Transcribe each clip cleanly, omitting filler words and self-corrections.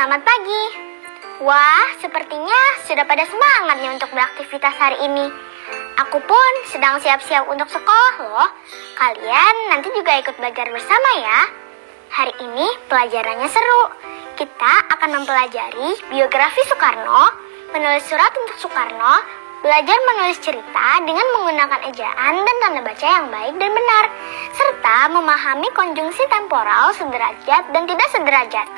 Selamat pagi. Wah, sepertinya sudah pada semangat nih untuk beraktivitas hari ini. Aku pun sedang siap-siap untuk sekolah loh. Kalian nanti juga ikut belajar bersama ya. Hari ini pelajarannya seru. Kita akan mempelajari biografi Soekarno, menulis surat untuk Soekarno, belajar menulis cerita dengan menggunakan ejaan dan tanda baca yang baik dan benar, serta memahami konjungsi temporal sederajat dan tidak sederajat.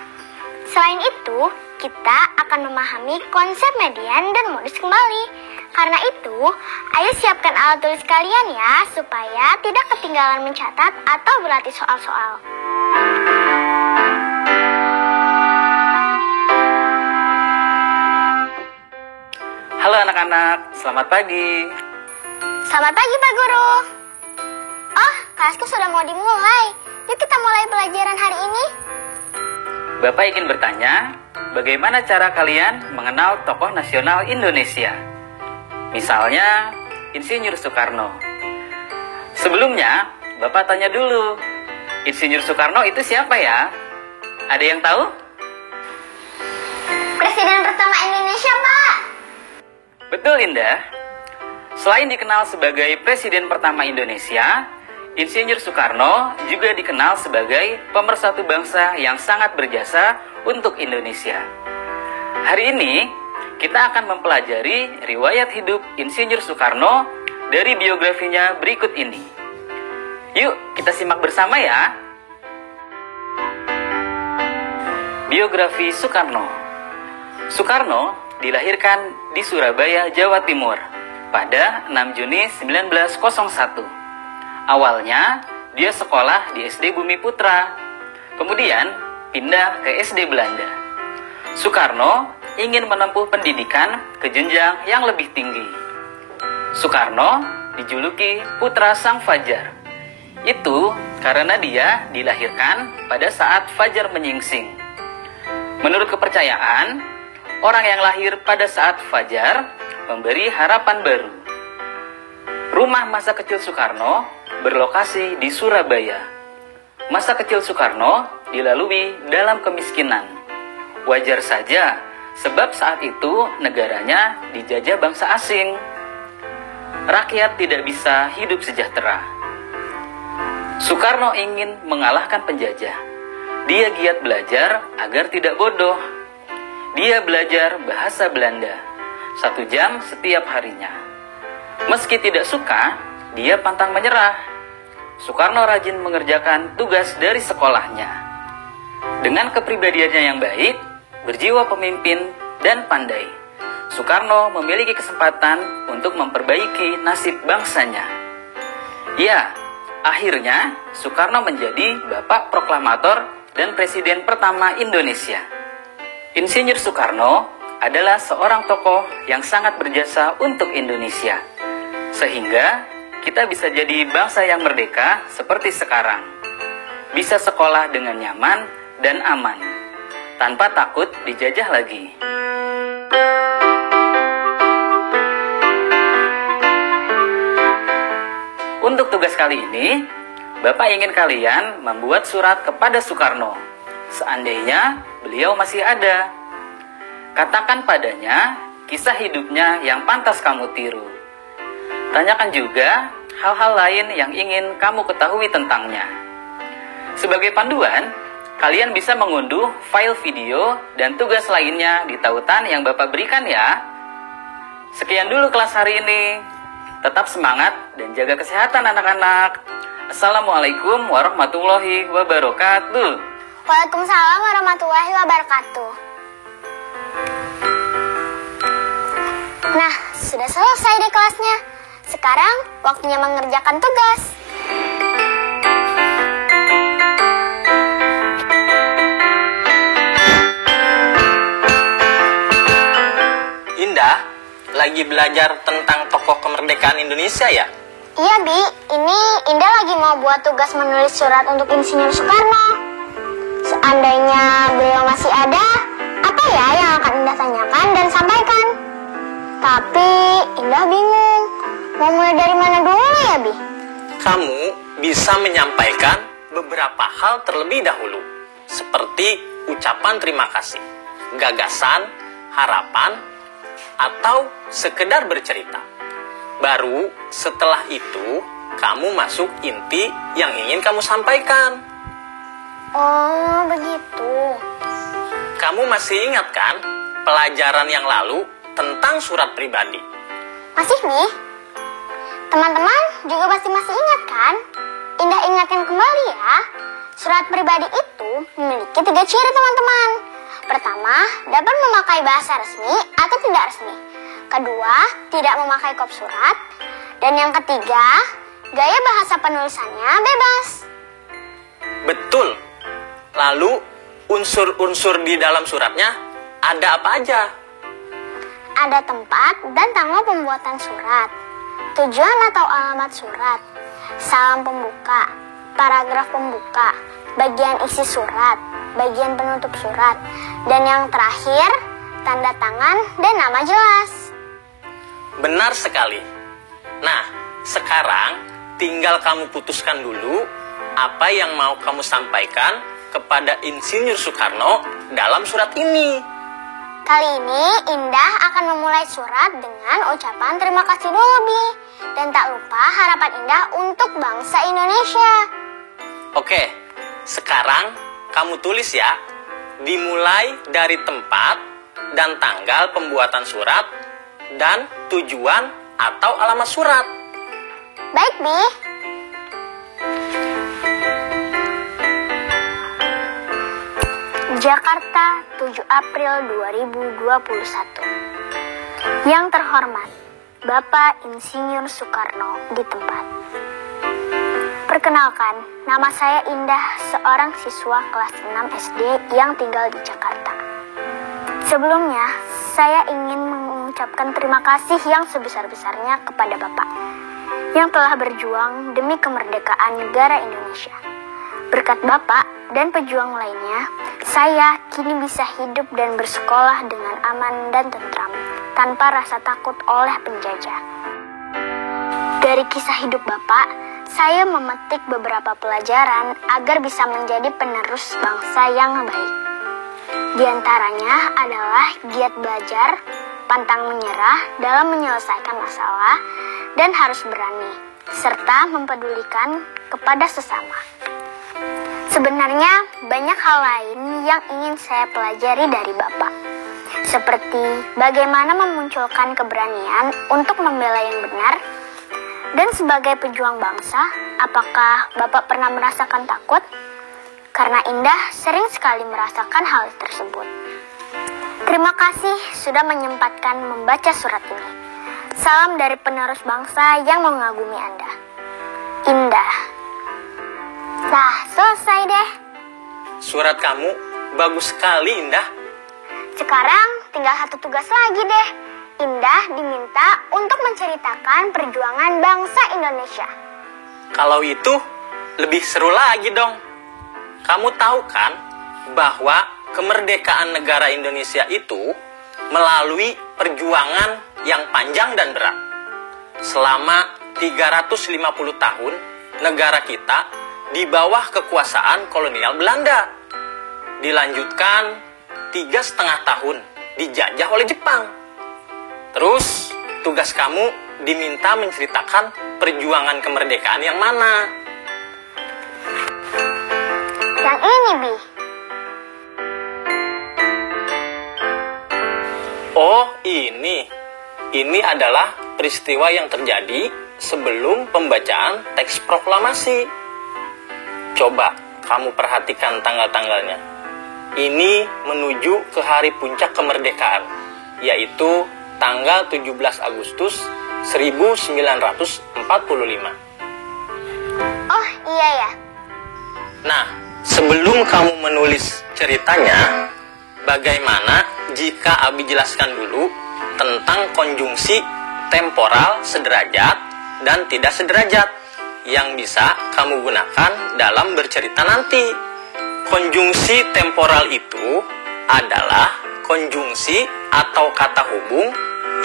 Selain itu, kita akan memahami konsep median dan modus kembali. Karena itu, ayo siapkan alat tulis kalian ya, supaya tidak ketinggalan mencatat atau berlatih soal-soal. Halo anak-anak, selamat pagi. Selamat pagi Pak Guru. Oh, kelasku sudah mau dimulai. Yuk kita mulai pelajaran hari ini. Bapak ingin bertanya, bagaimana cara kalian mengenal tokoh nasional Indonesia? Misalnya, Insinyur Soekarno. Sebelumnya, Bapak tanya dulu, Insinyur Soekarno itu siapa ya? Ada yang tahu? Presiden pertama Indonesia, Pak. Betul, Indah. Selain dikenal sebagai Presiden pertama Indonesia, Insinyur Soekarno juga dikenal sebagai pemersatu bangsa yang sangat berjasa untuk Indonesia. Hari ini, kita akan mempelajari riwayat hidup Insinyur Soekarno dari biografinya berikut ini. Yuk, kita simak bersama ya. Biografi Soekarno. Soekarno dilahirkan di Surabaya, Jawa Timur pada 6 Juni 1901. Awalnya, dia sekolah di SD Bumi Putra, kemudian pindah ke SD Belanda. Soekarno ingin menempuh pendidikan ke jenjang yang lebih tinggi. Soekarno dijuluki Putra Sang Fajar. Itu karena dia dilahirkan pada saat fajar menyingsing. Menurut kepercayaan, orang yang lahir pada saat fajar memberi harapan baru. Rumah masa kecil Soekarno berlokasi di Surabaya. Masa kecil Soekarno dilalui dalam kemiskinan. Wajar saja, sebab saat itu negaranya dijajah bangsa asing. Rakyat tidak bisa hidup sejahtera. Soekarno ingin mengalahkan penjajah. Dia giat belajar agar tidak bodoh. Dia belajar bahasa Belanda 1 jam setiap harinya. Meski tidak suka, dia pantang menyerah. Soekarno rajin mengerjakan tugas dari sekolahnya. Dengan kepribadiannya yang baik, berjiwa pemimpin, dan pandai, Soekarno memiliki kesempatan untuk memperbaiki nasib bangsanya. Ya, akhirnya Soekarno menjadi Bapak Proklamator dan Presiden pertama Indonesia. Insinyur Soekarno adalah seorang tokoh yang sangat berjasa untuk Indonesia, sehingga kita bisa jadi bangsa yang merdeka seperti sekarang. Bisa sekolah dengan nyaman dan aman, tanpa takut dijajah lagi. Untuk tugas kali ini, Bapak ingin kalian membuat surat kepada Soekarno. Seandainya beliau masih ada, katakan padanya kisah hidupnya yang pantas kamu tiru. Tanyakan juga hal-hal lain yang ingin kamu ketahui tentangnya. Sebagai panduan, kalian bisa mengunduh file video dan tugas lainnya di tautan yang Bapak berikan ya. Sekian dulu kelas hari ini. Tetap semangat dan jaga kesehatan anak-anak. Assalamualaikum warahmatullahi wabarakatuh. Waalaikumsalam warahmatullahi wabarakatuh. Nah, sudah selesai deh kelasnya. Sekarang waktunya mengerjakan tugas. Indah, lagi belajar tentang tokoh kemerdekaan Indonesia ya? Iya, Bi. Ini Indah lagi mau buat tugas menulis surat untuk Insinyur Soekarno. Seandainya beliau masih ada, apa ya yang akan Indah tanyakan dan sampaikan? Tapi Indah bingung. Mau mulai dari mana dulu ya, Bi? Kamu bisa menyampaikan beberapa hal terlebih dahulu, seperti ucapan terima kasih. gagasan, harapan, atau sekedar bercerita. Baru setelah itu, kamu masuk inti yang ingin kamu sampaikan. Oh, begitu. Kamu masih ingat kan pelajaran yang lalu tentang surat pribadi? Masih nih? Teman-teman juga pasti masih ingat kan? Indah ingatkan kembali ya. Surat pribadi itu memiliki 3 ciri teman-teman. Pertama, dapat memakai bahasa resmi atau tidak resmi. Kedua, tidak memakai kop surat. Dan yang ketiga, gaya bahasa penulisannya bebas. Betul. Lalu, unsur-unsur di dalam suratnya ada apa aja? Ada tempat dan tanggal pembuatan surat, tujuan atau alamat surat, salam pembuka, paragraf pembuka, bagian isi surat, bagian penutup surat, dan yang terakhir, tanda tangan dan nama jelas. Benar sekali. Nah, sekarang tinggal kamu putuskan dulu apa yang mau kamu sampaikan kepada Insinyur Soekarno dalam surat ini. Kali ini Indah akan memulai surat dengan ucapan terima kasih dulu, Bi. Dan tak lupa harapan Indah untuk bangsa Indonesia. Oke, sekarang kamu tulis ya. Dimulai dari tempat dan tanggal pembuatan surat dan tujuan atau alamat surat. Baik, Bi. Jakarta, 7 April 2021. Yang terhormat, Bapak Insinyur Soekarno di tempat. Perkenalkan, nama saya Indah, seorang siswa kelas 6 SD yang tinggal di Jakarta. Sebelumnya, saya ingin mengucapkan terima kasih yang sebesar-besarnya kepada Bapak yang telah berjuang demi kemerdekaan negara Indonesia. Berkat Bapak dan pejuang lainnya, saya kini bisa hidup dan bersekolah dengan aman dan tentram, tanpa rasa takut oleh penjajah. Dari kisah hidup Bapak, saya memetik beberapa pelajaran agar bisa menjadi penerus bangsa yang baik. Di antaranya adalah giat belajar, pantang menyerah dalam menyelesaikan masalah, dan harus berani, serta mempedulikan kepada sesama. Sebenarnya banyak hal lain yang ingin saya pelajari dari Bapak, seperti bagaimana memunculkan keberanian untuk membela yang benar, dan sebagai pejuang bangsa, apakah Bapak pernah merasakan takut? Karena Indah sering sekali merasakan hal tersebut. Terima kasih sudah menyempatkan membaca surat ini. Salam dari penerus bangsa yang mengagumi Anda. Indah. Nah, selesai deh. Surat kamu bagus sekali, Indah. Sekarang tinggal satu tugas lagi deh. Indah diminta untuk menceritakan perjuangan bangsa Indonesia. Kalau itu, lebih seru lagi dong. Kamu tahu kan bahwa kemerdekaan negara Indonesia itu melalui perjuangan yang panjang dan berat. Selama 350 tahun, negara kita di bawah kekuasaan kolonial Belanda. Dilanjutkan 3,5 tahun dijajah oleh Jepang. Terus tugas kamu diminta menceritakan perjuangan kemerdekaan yang mana? Yang ini, Bi. Oh, ini. Ini adalah peristiwa yang terjadi sebelum pembacaan teks proklamasi. Coba kamu perhatikan tanggal-tanggalnya. Ini menuju ke hari puncak kemerdekaan, yaitu tanggal 17 Agustus 1945. Oh, iya ya. Nah, sebelum kamu menulis ceritanya, bagaimana jika Abi jelaskan dulu tentang konjungsi temporal sederajat dan tidak sederajat yang bisa kamu gunakan dalam bercerita nanti. Konjungsi temporal itu adalah konjungsi atau kata hubung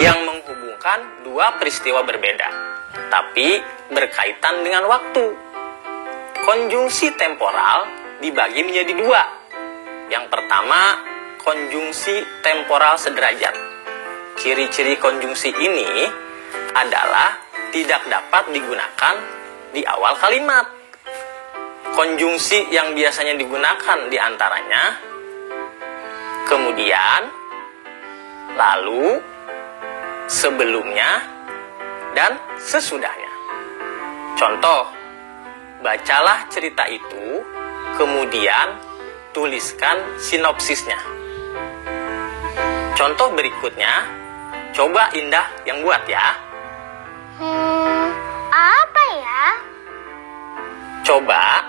yang menghubungkan dua peristiwa berbeda, tapi berkaitan dengan waktu. Konjungsi temporal dibagi menjadi dua. Yang pertama, konjungsi temporal sederajat. Ciri-ciri konjungsi ini adalah tidak dapat digunakan di awal kalimat. Konjungsi yang biasanya digunakan di antaranya kemudian, lalu, sebelumnya, dan sesudahnya. Contoh, bacalah cerita itu, kemudian tuliskan sinopsisnya. Contoh berikutnya, coba Indah yang buat ya. Apa ya? Coba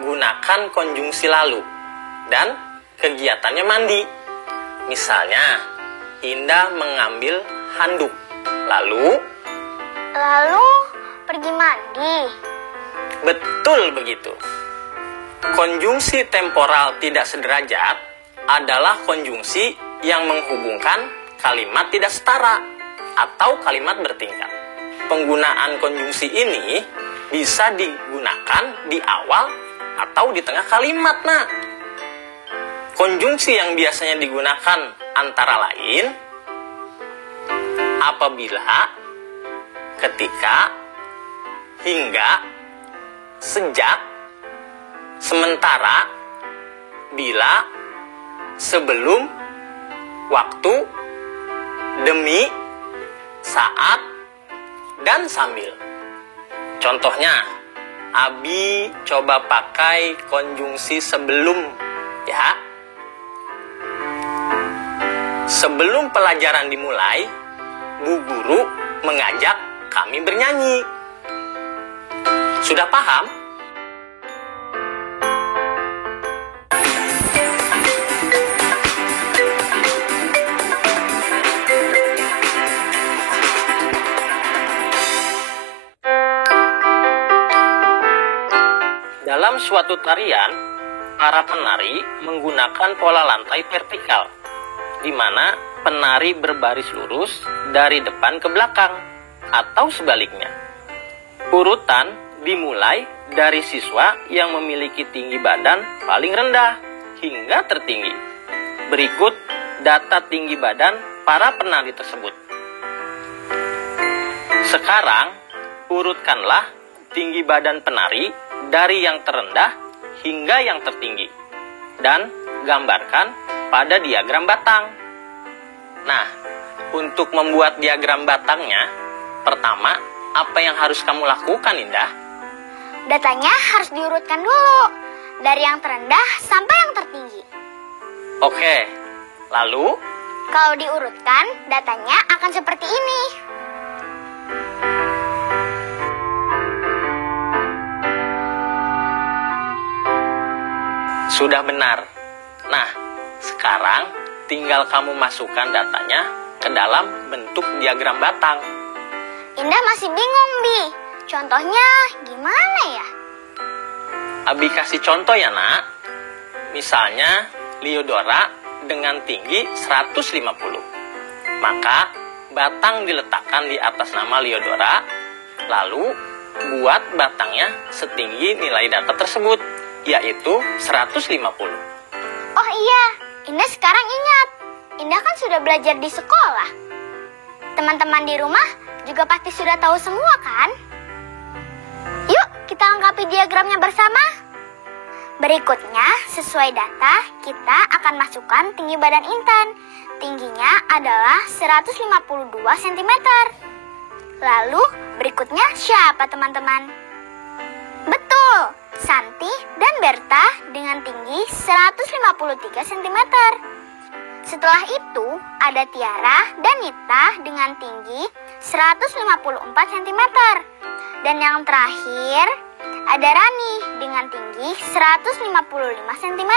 gunakan konjungsi lalu dan kegiatannya mandi. Misalnya, Indah mengambil handuk, lalu Pergi mandi. betul begitu. Konjungsi temporal tidak sederajat adalah konjungsi yang menghubungkan kalimat tidak setara atau kalimat bertingkat. Penggunaan konjungsi ini bisa digunakan di awal atau di tengah kalimat. Nah, konjungsi yang biasanya digunakan antara lain apabila, ketika, hingga, sejak, sementara, bila, sebelum, waktu, demi, saat, dan sambil. Contohnya, Abi coba pakai konjungsi sebelum ya. Sebelum pelajaran dimulai, Bu Guru mengajak kami bernyanyi. Sudah paham? Dalam suatu tarian, para penari menggunakan pola lantai vertikal, di mana penari berbaris lurus dari depan ke belakang, atau sebaliknya. Urutan dimulai dari siswa yang memiliki tinggi badan paling rendah hingga tertinggi. Berikut data tinggi badan para penari tersebut. Sekarang, urutkanlah tinggi badan penari dari yang terendah hingga yang tertinggi, dan gambarkan pada diagram batang. Nah, untuk membuat diagram batangnya, pertama, apa yang harus kamu lakukan, Indah? Datanya harus diurutkan dulu, dari yang terendah sampai yang tertinggi. Oke, lalu? Kalau diurutkan, datanya akan seperti ini. Sudah benar. Nah, sekarang tinggal kamu masukkan datanya ke dalam bentuk diagram batang. Indah masih bingung, Bi. Contohnya gimana ya? Abi kasih contoh ya, Nak. Misalnya, Liodora dengan tinggi 150. Maka, batang diletakkan di atas nama Liodora, lalu buat batangnya setinggi nilai data tersebut, yaitu 150. Oh iya, Indah sekarang ingat. Indah kan sudah belajar di sekolah. Teman-teman di rumah juga pasti sudah tahu semua kan? Yuk, kita lengkapi diagramnya bersama. Berikutnya, sesuai data, kita akan masukkan tinggi badan Intan. Tingginya adalah 152 cm. Lalu, berikutnya siapa teman-teman? Betul, Santi dan Berta dengan tinggi 153 cm. Setelah itu, ada Tiara dan Nita dengan tinggi 154 cm. Dan yang terakhir, ada Rani dengan tinggi 155 cm.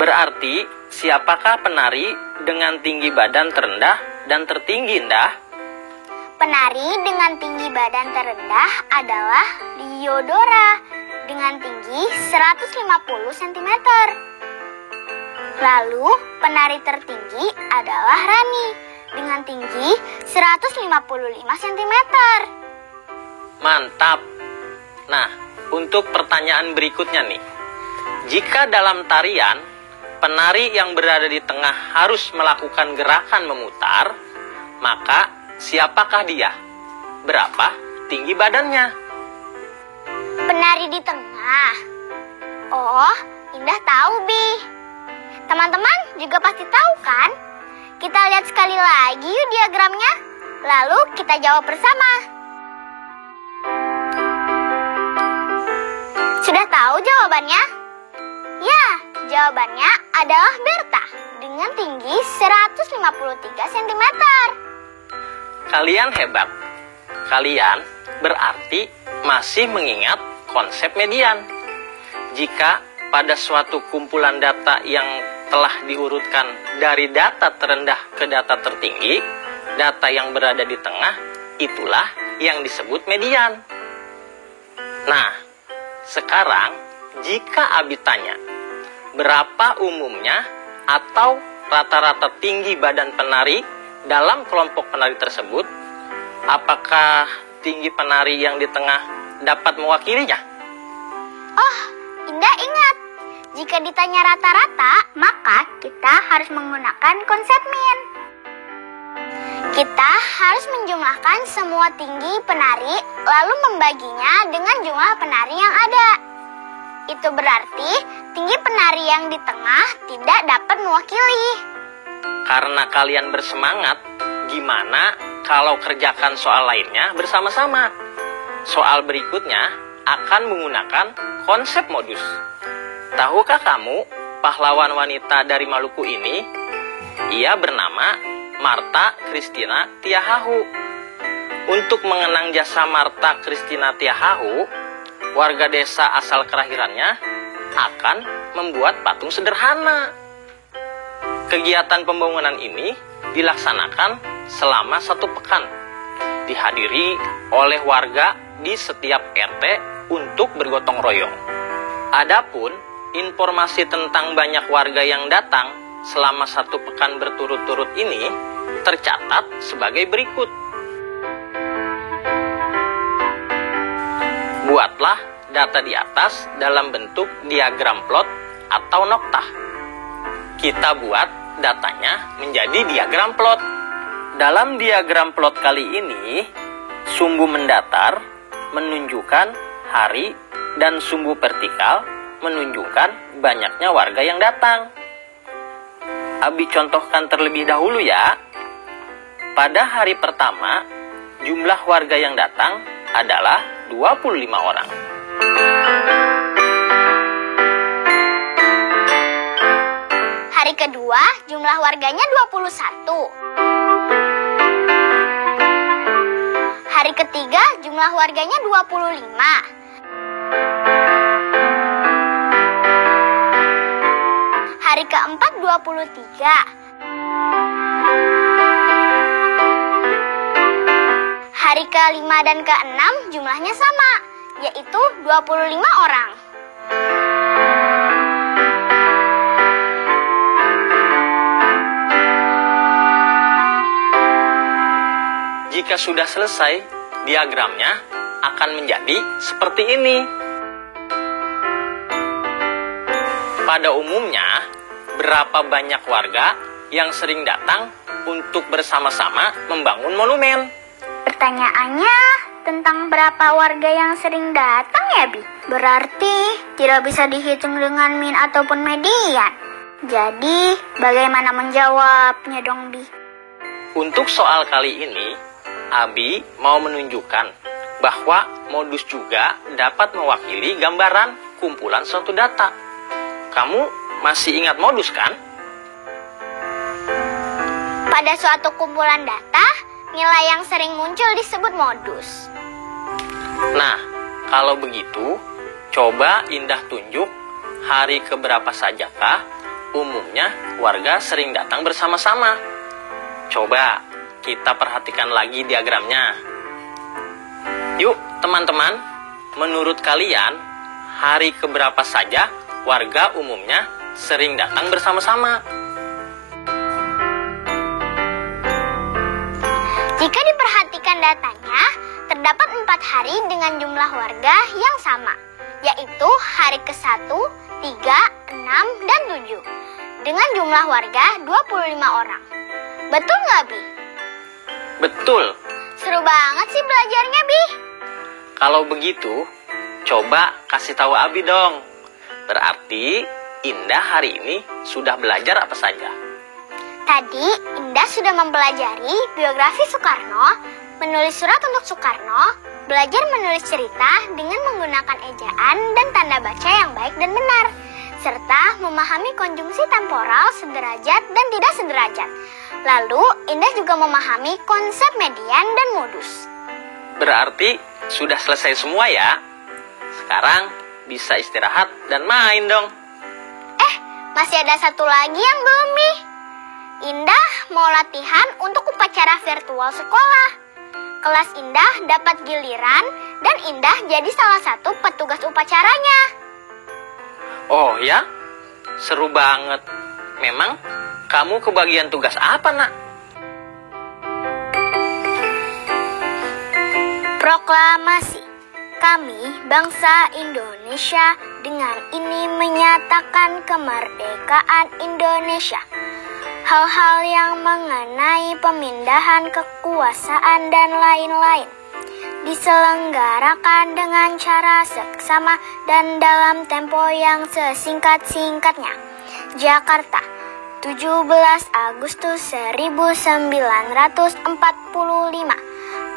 Berarti, siapakah penari dengan tinggi badan terendah dan tertinggi, Indah? Penari dengan tinggi badan terendah adalah Liodora dengan tinggi 150 cm. Lalu, penari tertinggi adalah Rani dengan tinggi 155 cm. Mantap. Nah, untuk pertanyaan berikutnya nih. Jika dalam tarian, penari yang berada di tengah harus melakukan gerakan memutar, maka siapakah dia? Berapa tinggi badannya? Penari di tengah. Oh, Indah tahu, Bi. Teman-teman juga pasti tahu kan? Kita lihat sekali lagi yuk diagramnya. Lalu kita jawab bersama. Sudah tahu jawabannya? Ya, jawabannya adalah Berta dengan tinggi 153 cm. Kalian hebat. Kalian berarti masih mengingat konsep median. Jika pada suatu kumpulan data yang telah diurutkan dari data terendah ke data tertinggi, data yang berada di tengah itulah yang disebut median. Nah, sekarang jika Abi tanya, berapa umumnya atau rata-rata tinggi badan penari dalam kelompok penari tersebut, apakah tinggi penari yang di tengah dapat mewakilinya? Oh, Indah ingat. Jika ditanya rata-rata, maka kita harus menggunakan konsep min. Kita harus menjumlahkan semua tinggi penari lalu membaginya dengan jumlah penari yang ada. Itu berarti tinggi penari yang di tengah tidak dapat mewakili. Karena kalian bersemangat, gimana kalau kerjakan soal lainnya bersama-sama? Soal berikutnya akan menggunakan konsep modus. Tahukah kamu pahlawan wanita dari Maluku ini? Ia bernama Marta Christina Tiahahu. Untuk mengenang jasa Marta Christina Tiahahu, warga desa asal kelahirannya akan membuat patung sederhana. Kegiatan pembangunan ini dilaksanakan selama 1 pekan. Dihadiri oleh warga di setiap RT untuk bergotong royong. Adapun informasi tentang banyak warga yang datang selama 1 pekan berturut-turut ini tercatat sebagai berikut. Buatlah data di atas dalam bentuk diagram plot atau noktah. Kita buat datanya menjadi diagram plot. Dalam diagram plot kali ini, sumbu mendatar menunjukkan hari dan sumbu vertikal menunjukkan banyaknya warga yang datang. Abi contohkan terlebih dahulu ya. Pada hari pertama, jumlah warga yang datang adalah 25 orang. Hari kedua, jumlah warganya 21. Hari ketiga, jumlah warganya 25. Hari keempat 23. Hari kelima dan keenam jumlahnya sama, yaitu 25 orang. Jika sudah selesai, diagramnya akan menjadi seperti ini. Pada umumnya, berapa banyak warga yang sering datang untuk bersama-sama membangun monumen? Pertanyaannya tentang berapa warga yang sering datang ya, Bi? Berarti tidak bisa dihitung dengan min ataupun median. Jadi, bagaimana menjawabnya dong, Bi? Untuk soal kali ini, Abi mau menunjukkan bahwa modus juga dapat mewakili gambaran kumpulan suatu data. Kamu masih ingat modus kan? Pada suatu kumpulan data, nilai yang sering muncul disebut modus. Nah, kalau begitu, coba Indah tunjuk hari keberapa sajakah umumnya warga sering datang bersama-sama. Coba kita perhatikan lagi diagramnya. Yuk teman-teman, menurut kalian hari keberapa saja warga umumnya sering datang bersama-sama? Jika diperhatikan datanya, terdapat 4 hari dengan jumlah warga yang sama, yaitu hari ke-1, 3, 6, dan 7. dengan jumlah warga 25 orang. Betul nggak, Bi? Betul. Seru banget sih belajarnya, Bi. Kalau begitu, coba kasih tahu Abi dong. Berarti Indah hari ini sudah belajar apa saja? Tadi Indah sudah mempelajari biografi Soekarno, menulis surat untuk Soekarno, belajar menulis cerita dengan menggunakan ejaan dan tanda baca yang baik dan benar, serta memahami konjungsi temporal sederajat dan tidak sederajat. Lalu Indah juga memahami konsep median dan modus. Berarti sudah selesai semua ya? Sekarang bisa istirahat dan main dong. Masih ada satu lagi yang belum, Bi. Indah mau latihan untuk upacara virtual sekolah. Kelas Indah dapat giliran dan Indah jadi salah satu petugas upacaranya. Oh ya? Seru banget. Memang kamu kebagian tugas apa, Nak? Proklamasi. Kami, bangsa Indonesia, dengan ini menyatakan kemerdekaan Indonesia. Hal-hal yang mengenai pemindahan kekuasaan dan lain-lain diselenggarakan dengan cara seksama dan dalam tempo yang sesingkat-singkatnya. Jakarta, 17 Agustus 1945.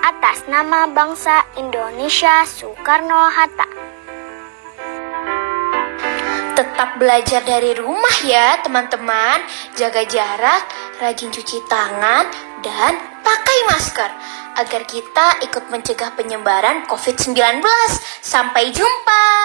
Atas nama bangsa Indonesia Soekarno-Hatta. Tetap belajar dari rumah ya teman-teman. Jaga jarak, rajin cuci tangan, dan pakai masker agar kita ikut mencegah penyebaran COVID-19. Sampai jumpa.